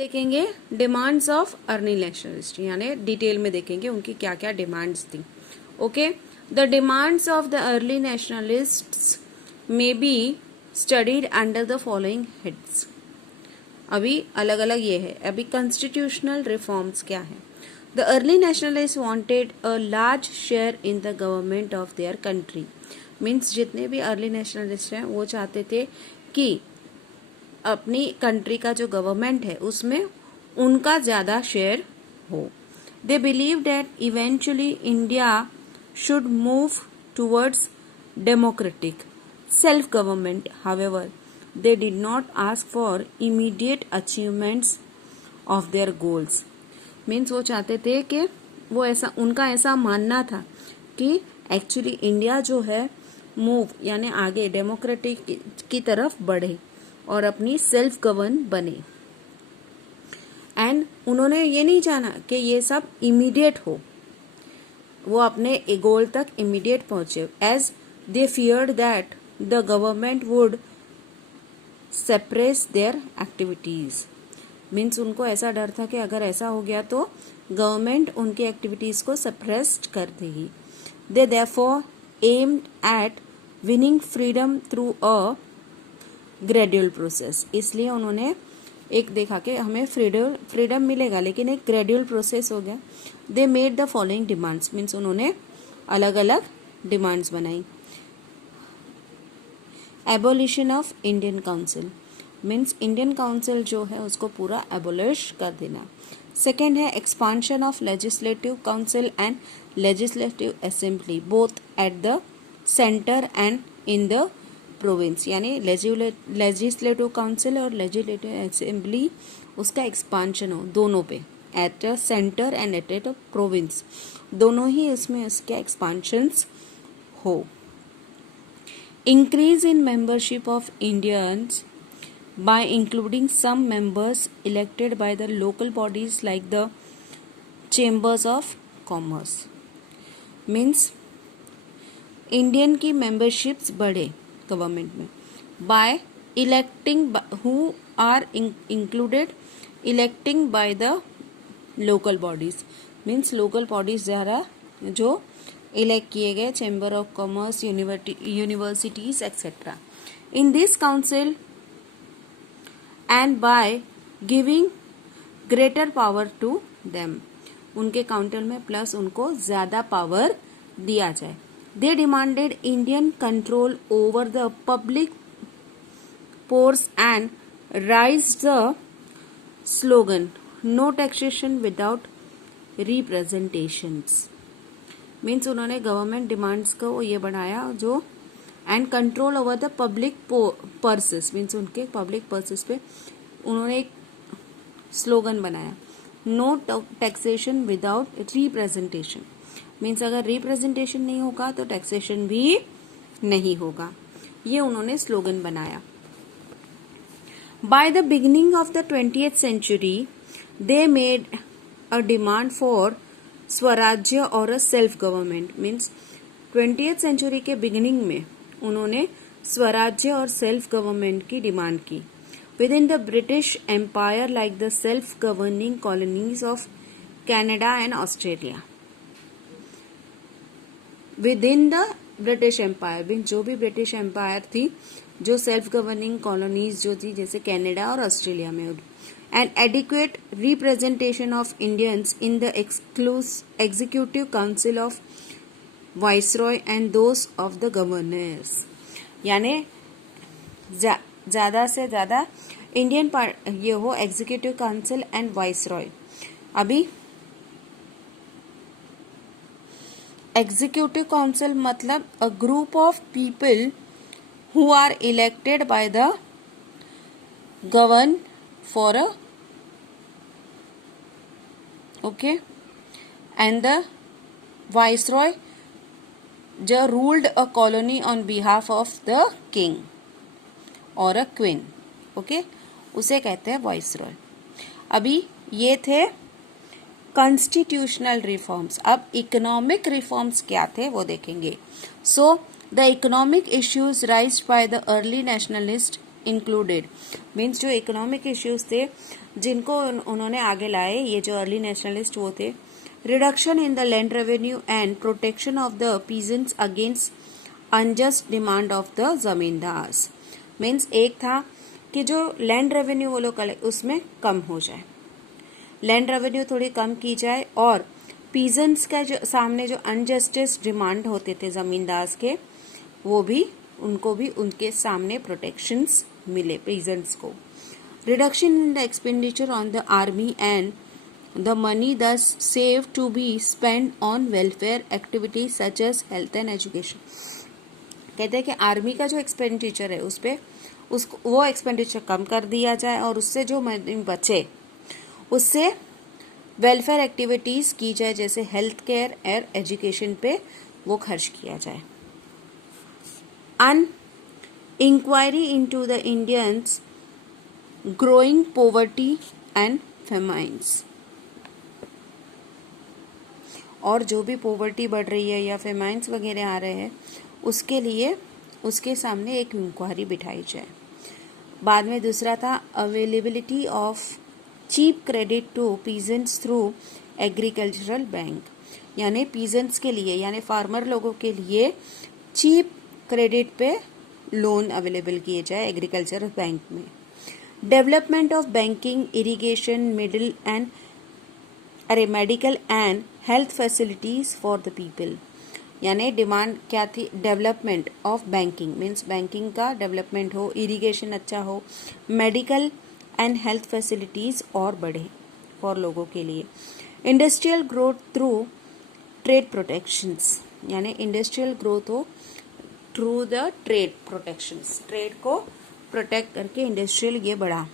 देखेंगे demands of early nationalist, यानी detail में देखेंगे उनकी क्या क्या डिमांड्स थी. Okay, the demands of the early nationalists may be studied under the following heads. अभी अलग अलग ये है. अभी कॉन्स्टिट्यूशनल रिफॉर्म्स क्या है. The early nationalist wanted a large share in the government of their country. Means जितने भी अर्ली नेशनलिस्ट हैं वो चाहते थे कि अपनी कंट्री का जो गवर्नमेंट है उसमें उनका ज्यादा शेयर हो. They believe that eventually India should move towards democratic self government. However they did not ask for immediate achievements of their goals. Means वो चाहते थे कि वो ऐसा, उनका ऐसा मानना था कि एक्चुअली इंडिया जो है मूव यानी आगे डेमोक्रेटिक की तरफ बढ़े और अपनी सेल्फ गवर्न बने. एंड उन्होंने ये नहीं जाना कि ये सब इमीडिएट हो, वो अपने गोल तक इमीडिएट पहुंचे. As they feared that the government would separate their activities. Means उनको ऐसा डर था कि अगर ऐसा हो गया तो गवर्नमेंट उनकी एक्टिविटीज को सप्रेस्ड कर देगी. They therefore aimed at winning freedom through a gradual process. इसलिए उन्होंने एक देखा कि हमें फ्रीडम मिलेगा लेकिन एक ग्रेजुअल प्रोसेस हो गया. They made the following demands. Means उन्होंने अलग अलग डिमांड्स बनाई. Abolition of Indian council. Means Indian council जो है उसको पूरा एबोलिश कर देना. सेकेंड है expansion of legislative council and legislative assembly both at the centre and in the province. यानी लेजिस्लेटिव काउंसिल और लेजिस्लेटिव असेंबली उसका एक्सपांशन हो दोनों पे, at a centre and at a province, दोनों ही उसमें उसके एक्सपांशंस हो. Increase in membership of Indians by including some members elected by the local bodies like the chambers of commerce. Means Indian की memberships बढ़े गवर्नमेंट में by electing who are included electing by the local bodies. Means local bodies द्वारा जो elect किए गए chamber of commerce, universities etcetera. In this council and by giving greater power to them. उनके council में plus उनको ज्यादा power दिया जाए. They demanded Indian control over the public purse and raise the slogan no taxation without representations. Means उन्होंने government demands को ये बढ़ाया जो and control over the public purses. Means उनके पब्लिक पर्सेस पे उन्होंने एक स्लोगन बनाया no taxation without representation. Means अगर रिप्रेजेंटेशन नहीं होगा तो टैक्सेशन भी नहीं होगा. ये उन्होंने स्लोगन बनाया. By the beginning of the 20th century they made a demand for Swarajya और self government. Means 20th century के बिगिनिंग में उन्होंने स्वराज्य और सेल्फ गवर्नमेंट की डिमांड की. Within the British Empire like the self governing colonies of Canada and Australia. Within the British Empire means जो भी British empire थी, जो सेल्फ गवर्निंग कॉलोनीज जो थी जैसे कनाडा और ऑस्ट्रेलिया में, and adequate representation of Indians in the executive council of viceroy and those of the governors. यानी ज्यादा से ज्यादा इंडियन ये हो एग्जीक्यूटिव काउंसिल एंड वाइसरॉय. अभी एग्जीक्यूटिव काउंसिल मतलब a group of people who are elected by the govern for a okay and the viceroy जो ruled a colony on behalf of the king or a queen. okay उसे कहते हैं viceroy. अभी ये थे constitutional reforms. अब economic reforms क्या थे वो देखेंगे. So the economic issues राइज्ड by the early nationalist included means जो इकोनॉमिक इश्यूज थे जिनको उन्होंने आगे लाए, ये जो अर्ली नेशनलिस्ट वो थे, reduction in the land revenue and protection of the peasants against unjust demand of the zamindars. Means एक था कि जो लैंड रेवेन्यू वो लोग उसमें कम हो जाए, लैंड रेवेन्यू थोड़ी कम की जाए, और पीजेंट्स का जो सामने जो अनजस्टिस डिमांड होते थे जमींदार्स के, वो भी उनको भी उनके सामने प्रोटेक्शंस मिले पीजेंट्स को। Reduction in the expenditure on the army and the money thus saved to be spend on welfare activities such as health and education. कहते हैं कि आर्मी का जो एक्सपेंडिचर है उस पे उसको वो एक्सपेंडिचर कम कर दिया जाए और उससे जो मनी बचे उससे वेलफेयर एक्टिविटीज की जाए, जैसे हेल्थ केयर और एजुकेशन पे वो खर्च किया जाए। An inquiry into the Indians' growing poverty and famines, और जो भी पॉवर्टी बढ़ रही है या फेमाइंस वगैरह आ रहे हैं उसके लिए उसके सामने एक इंक्वायरी बिठाई जाए। बाद में दूसरा था availability of cheap credit to peasants through agricultural bank, यानी पीजेंट्स के लिए यानी फार्मर लोगों के लिए चीप क्रेडिट पे लोन अवेलेबल किए जाए एग्रीकल्चर बैंक में। Development of banking, irrigation, medical and health facilities for the people, यानी डिमांड क्या थी, development of banking means banking का डेवलपमेंट हो, इरिगेशन अच्छा हो, मेडिकल एंड हेल्थ फैसिलिटीज और बढ़े फॉर लोगों के लिए। Industrial growth through trade protections, यानी इंडस्ट्रियल ग्रोथ हो through the trade protections, trade को प्रोटेक्ट करके इंडस्ट्रियल ये बढ़ा।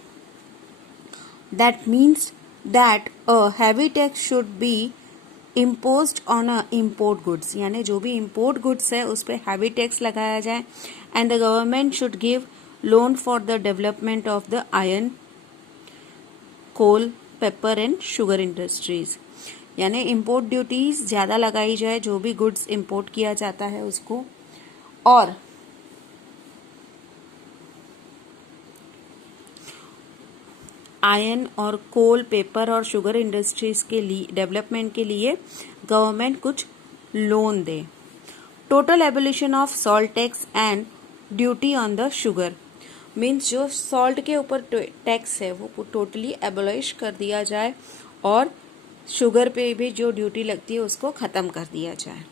That means that a heavy tax should be imposed on a import goods, यानी जो भी इम्पोर्ट गुड्स है उस पर हैवी टैक्स लगाया जाए। And the government should give loan for the development of the iron, coal, paper and sugar industries, यानी import duties ज्यादा लगाई जाए जो भी गुड्स इम्पोर्ट किया जाता है उसको, और आयरन और कोल, पेपर और शुगर इंडस्ट्रीज के लिए डेवलपमेंट के लिए गवर्नमेंट कुछ loan they. Total abolition of salt tax and duty on the sugar, means जो सॉल्ट के ऊपर टैक्स है वो टोटली एबोलिश कर दिया जाए और शुगर पे भी जो ड्यूटी लगती है उसको खत्म कर दिया जाए।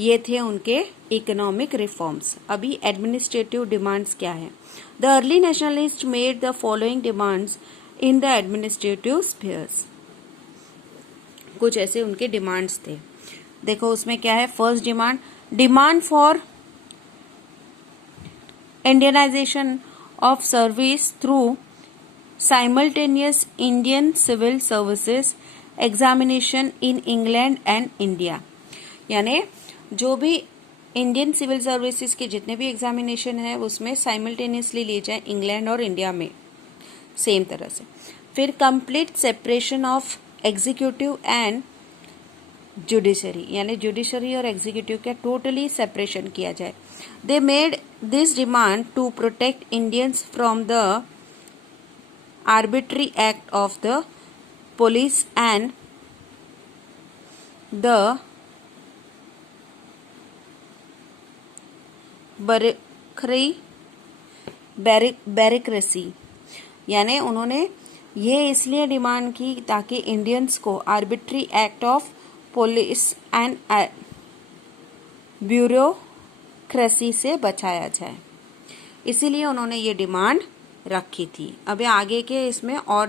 ये थे उनके इकोनॉमिक रिफॉर्म्स। अभी एडमिनिस्ट्रेटिव डिमांड्स क्या है। The early nationalist made the following demands in the administrative spheres, कुछ ऐसे उनके डिमांड्स थे। देखो उसमें क्या है। First demand, demand for Indianisation of service through simultaneous Indian civil services examination in England and India, यानी जो भी इंडियन सिविल सर्विसेज के जितने भी एग्जामिनेशन है उसमें साइमल्टेनियसली लिए जाए इंग्लैंड और इंडिया में सेम तरह से। फिर complete separation of executive and judiciary, यानी जुडिशरी और एग्जीक्यूटिव का टोटली सेपरेशन किया जाए। They made this demand to protect Indians from the arbitrary act of the police and the bureaucracy, यानी उन्होंने ये इसलिए डिमांड की ताकि इंडियंस को arbitrary act of police and bureaucracy से बचाया जाए, इसीलिए उन्होंने ये डिमांड रखी थी। अब आगे के इसमें और